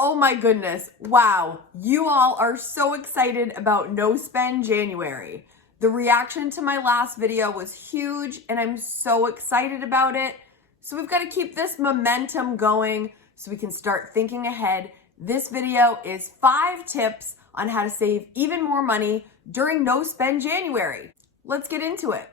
Oh my goodness. Wow. You all are so excited about No Spend January. The reaction to my last video was huge and I'm so excited about it. So we've got to keep this momentum going so we can start thinking ahead. This video is 5 tips on how to save even more money during No Spend January. Let's get into it.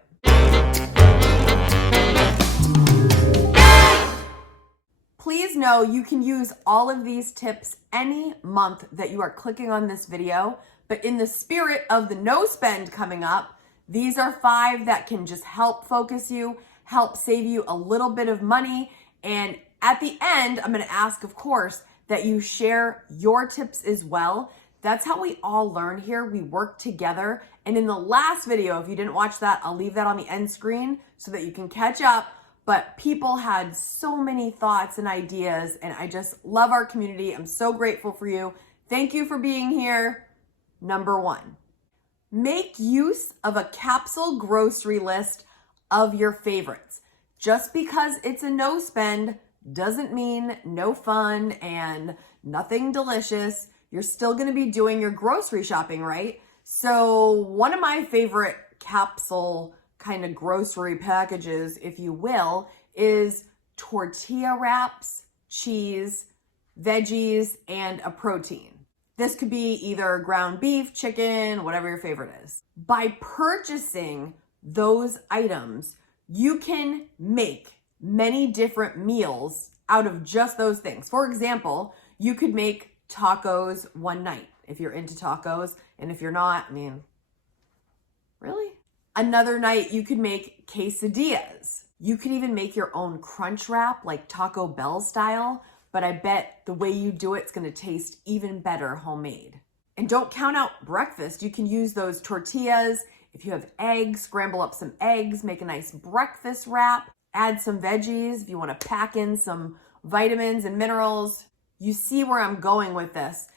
Please know you can use all of these tips any month that you are clicking on this video, but in the spirit of the no spend coming up, these are 5 that can just help focus you, help save you a little bit of money. And at the end, I'm gonna ask, of course, that you share your tips as well. That's how we all learn here. We work together. And in the last video, if you didn't watch that, I'll leave that on the end screen so that you can catch up. But people had so many thoughts and ideas, and I just love our community. I'm so grateful for you. Thank you for being here. Number 1, make use of a capsule grocery list of your favorites. Just because it's a no spend doesn't mean no fun and nothing delicious. You're still gonna be doing your grocery shopping, right? So one of my favorite capsule kind of grocery packages, if you will, is tortilla wraps, cheese, veggies, and a protein. This could be either ground beef, chicken, whatever your favorite is. By purchasing those items, you can make many different meals out of just those things. For example, you could make tacos one night if you're into tacos, and if you're not, I mean, really? Another night you could make quesadillas. You could even make your own crunch wrap like Taco Bell style, but I bet the way you do it's gonna taste even better homemade. And don't count out breakfast. You can use those tortillas. If you have eggs, scramble up some eggs, make a nice breakfast wrap, add some veggies if you wanna pack in some vitamins and minerals. You see where I'm going with this.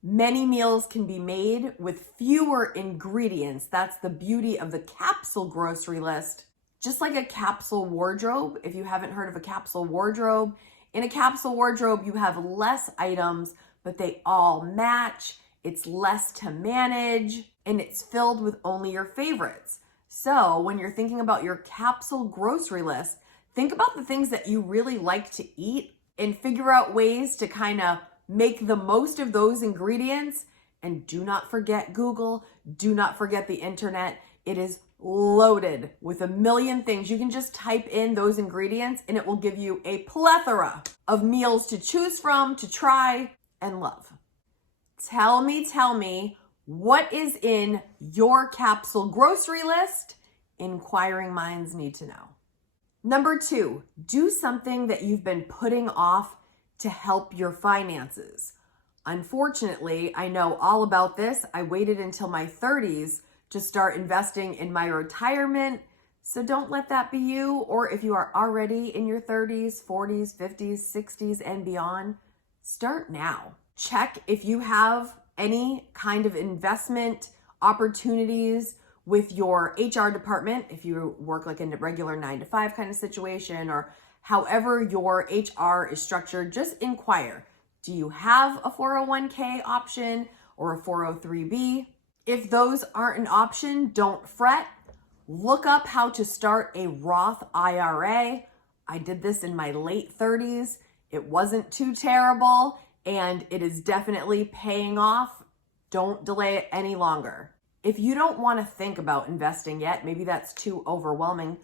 Many meals can be made with fewer ingredients. That's the beauty of the capsule grocery list. Just like a capsule wardrobe, if you haven't heard of a capsule wardrobe, in a capsule wardrobe, you have less items, but they all match. It's less to manage, and it's filled with only your favorites. So when you're thinking about your capsule grocery list, think about the things that you really like to eat and figure out ways to kind of make the most of those ingredients. And do not forget Google. Do not forget the internet. It is loaded with a million things. You can just type in those ingredients and it will give you a plethora of meals to choose from, to try and love. Tell me what is in your capsule grocery list? Inquiring minds need to know. Number 2, do something that you've been putting off to help your finances. Unfortunately, I know all about this. I waited until my 30s to start investing in my retirement. So don't let that be you. Or if you are already in your 30s, 40s, 50s, 60s, and beyond, start now. Check if you have any kind of investment opportunities with your HR department, if you work like in a regular 9-to-5 kind of situation, or however your HR is structured, just inquire. Do you have a 401k option or a 403b? If those aren't an option, don't fret. Look up how to start a Roth IRA. I did this in my late 30s. It wasn't too terrible, and it is definitely paying off. Don't delay it any longer. If you don't want to think about investing yet, maybe that's too overwhelming,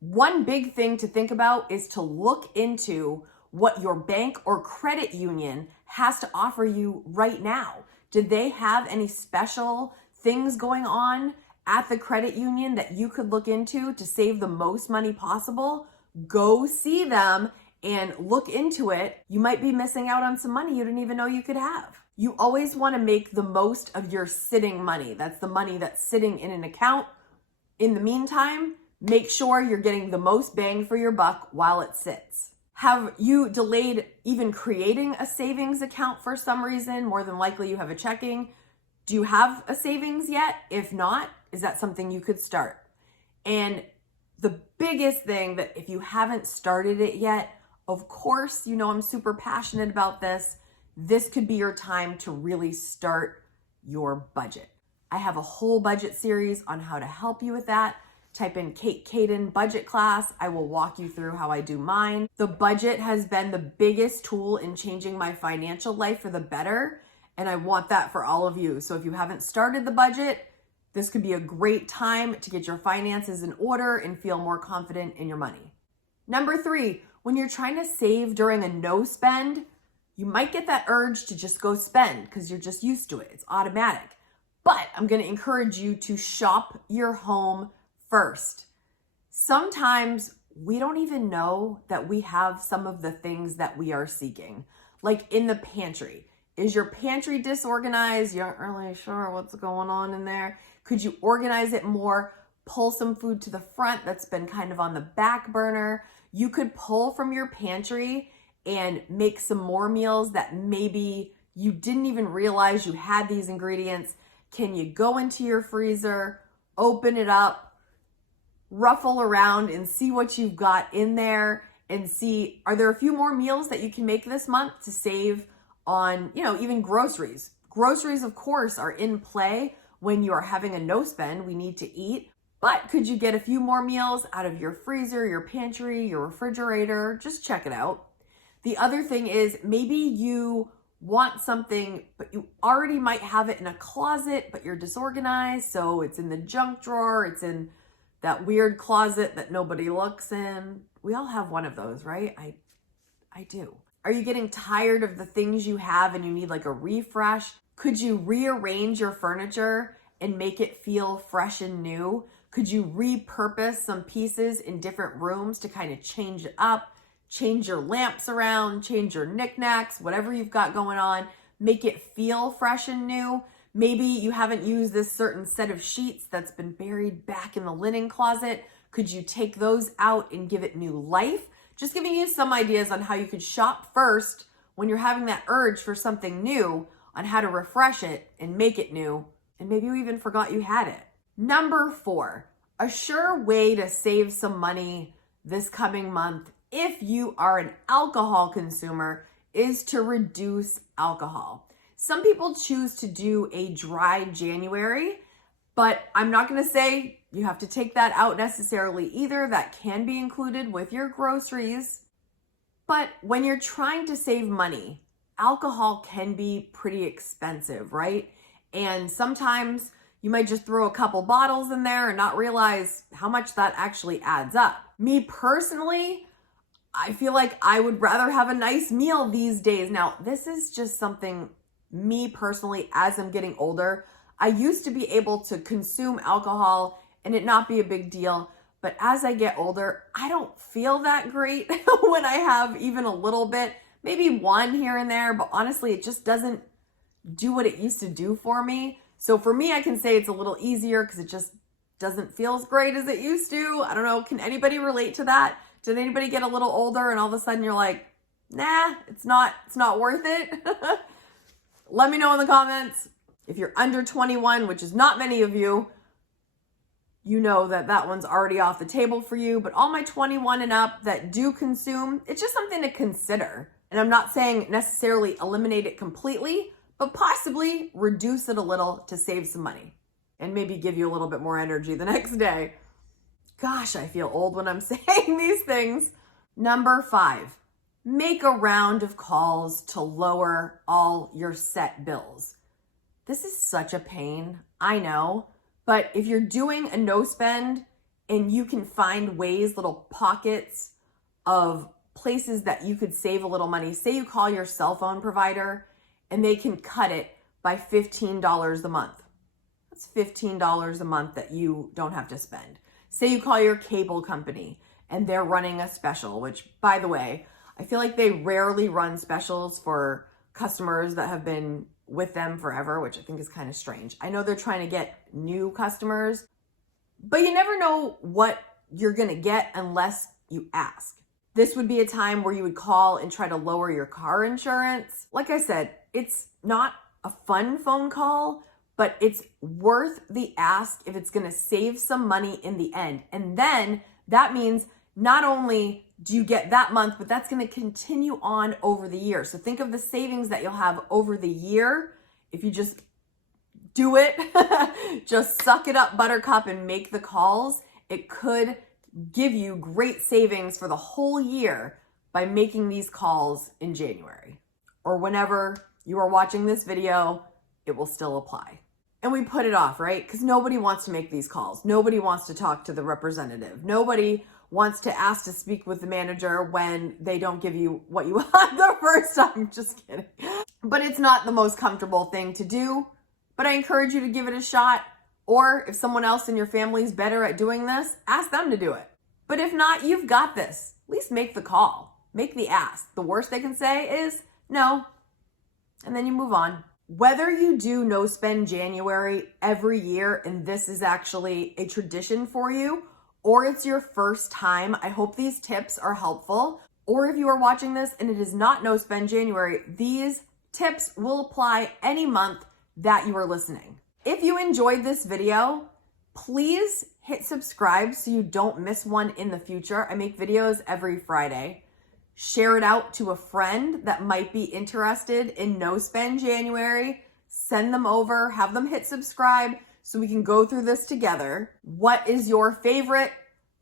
one big thing to think about is to look into what your bank or credit union has to offer you right now. Did they have any special things going on at the credit union that you could look into to save the most money possible? Go see them and look into it. You might be missing out on some money you didn't even know you could have. You always want to make the most of your sitting money. That's the money that's sitting in an account. In the meantime, make sure you're getting the most bang for your buck while it sits. Have you delayed even creating a savings account for some reason? More than likely you have a checking. Do you have a savings yet? If not, is that something you could start? And the biggest thing that if you haven't started it yet, of course, you know I'm super passionate about this. this could be your time to really start your budget. I have a whole budget series on how to help you with that. Type in Kaden budget class. I will walk you through how I do mine. The budget has been the biggest tool in changing my financial life for the better, and I want that for all of you. So if you haven't started the budget, this could be a great time to get your finances in order and feel more confident in your money. Number 3, when you're trying to save during a no spend, you might get that urge to just go spend because you're just used to it. It's automatic. But I'm going to encourage you to shop your home first. Sometimes we don't even know that we have some of the things that we are seeking. Like in the pantry. Is your pantry disorganized? You aren't really sure what's going on in there. Could you organize it more? Pull some food to the front that's been kind of on the back burner. You could pull from your pantry and make some more meals that maybe you didn't even realize you had these ingredients. Can you go into your freezer, open it up, ruffle around and see what you've got in there and see, are there a few more meals that you can make this month to save on, even groceries. Groceries, of course, are in play when you are having a no spend. We need to eat. But could you get a few more meals out of your freezer, your pantry, your refrigerator? Just check it out. The other thing is maybe you want something, but you already might have it in a closet, but you're disorganized. So it's in the junk drawer. It's in that weird closet that nobody looks in. We all have one of those, right? I do. Are you getting tired of the things you have and you need like a refresh? Could you rearrange your furniture and make it feel fresh and new? Could you repurpose some pieces in different rooms to kind of change it up, change your lamps around, change your knickknacks, whatever you've got going on, make it feel fresh and new? Maybe you haven't used this certain set of sheets that's been buried back in the linen closet. Could you take those out and give it new life? Just giving you some ideas on how you could shop first when you're having that urge for something new, on how to refresh it and make it new, and maybe you even forgot you had it. Number 4, a sure way to save some money this coming month if you are an alcohol consumer is to reduce alcohol. Some people choose to do a dry January, but I'm not going to say you have to take that out necessarily either. That can be included with your groceries. But when you're trying to save money, alcohol can be pretty expensive, right? And sometimes you might just throw a couple bottles in there and not realize how much that actually adds up. Me personally, I feel like I would rather have a nice meal these days. Now, this is just something me personally, as I'm getting older, I used to be able to consume alcohol and it not be a big deal. But as I get older, I don't feel that great when I have even a little bit, maybe one here and there, but honestly, it just doesn't do what it used to do for me. So for me, I can say it's a little easier because it just doesn't feel as great as it used to. I don't know. Can anybody relate to that? Did anybody get a little older and all of a sudden you're like, nah, it's not worth it? Let me know in the comments. If you're under 21, which is not many of you, you know that one's already off the table for you. But all my 21 and up that do consume, it's just something to consider. And I'm not saying necessarily eliminate it completely, but possibly reduce it a little to save some money and maybe give you a little bit more energy the next day. Gosh, I feel old when I'm saying these things. Number 5, make a round of calls to lower all your set bills. This is such a pain, I know, but if you're doing a no spend and you can find ways, little pockets of places that you could save a little money, say you call your cell phone provider and they can cut it by $15 a month. That's $15 a month that you don't have to spend. Say you call your cable company and they're running a special, which, by the way, I feel like they rarely run specials for customers that have been with them forever, which I think is kind of strange. I know they're trying to get new customers, but you never know what you're going to get unless you ask. This would be a time where you would call and try to lower your car insurance. Like I said, it's not a fun phone call, but it's worth the ask if it's going to save some money in the end. And then that means not only do you get that month, but that's going to continue on over the year. So think of the savings that you'll have over the year if you just do it. Just suck it up, buttercup, and make the calls. It could give you great savings for the whole year by making these calls in January. Or whenever you are watching this video, it will still apply. And we put it off, right? Because nobody wants to make these calls. Nobody wants to talk to the representative. Nobody wants to ask to speak with the manager when they don't give you what you want the first time. Just kidding. But it's not the most comfortable thing to do. But I encourage you to give it a shot. Or if someone else in your family is better at doing this, ask them to do it. But if not, you've got this. At least make the call. Make the ask. The worst they can say is no. And then you move on. Whether you do no spend January every year and this is actually a tradition for you, or it's your first time, I hope these tips are helpful. Or if you are watching this and it is not no spend January, these tips will apply any month that you are listening. If you enjoyed this video, please hit subscribe so you don't miss one in the future. I make videos every Friday. Share it out to a friend that might be interested in no spend January. Send them over, have them hit subscribe so we can go through this together. What is your favorite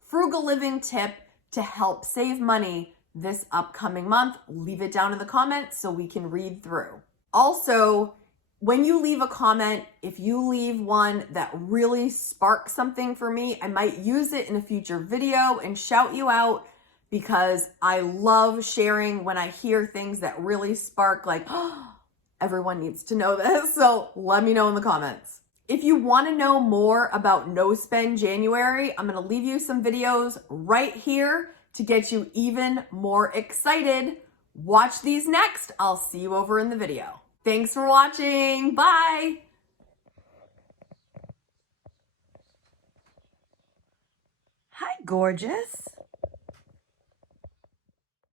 frugal living tip to help save money this upcoming month? Leave it down in the comments so we can read through. Also, when you leave a comment, if you leave one that really sparks something for me, I might use it in a future video and shout you out, because I love sharing when I hear things that really spark, like, oh, everyone needs to know this. So let me know in the comments. If you want to know more about No Spend January, I'm going to leave you some videos right here to get you even more excited. Watch these next. I'll see you over in the video. Thanks for watching. Bye. Hi, gorgeous.